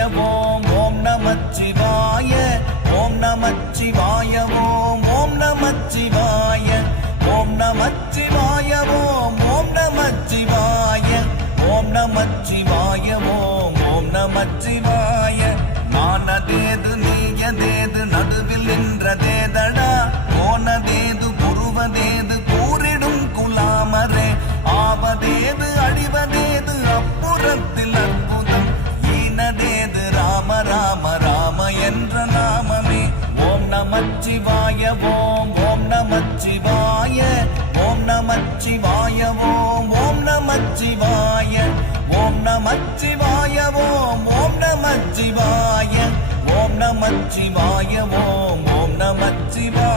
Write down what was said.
ஓம் ஓம் நமச்சிவாய ஓம் நமச்சிவாய ஓம் ஓம் நமச்சிவாய ஓம் நமச்சிவாய ஓம் ஓம் நமச்சிவாய ஓம் நமச்சிவாய ஓம் ஓம் நமச்சிவாய நானதேது நீயதேது நடுவில் நின்றதேதடா போனதேது புருவதேது கூறிடும் குலாமரே ஆவதேது அழிவதேது அப்புறத்தில் அற்புதம் ஈனதேது ராம ராம ராம என்ற நாமமே ஓம் நமச்சிவாய ஓம் ஓம் நமச்சிவாய ஓம் நமச்சிவாய ஓம் ஓம் நமச்சிவாய ஓம் நமச்சிவாய ஓம் ஓம் நமச்சிவாய ஓம் நமச்சிவாய ஓம் ஓம் நமச்சிவாய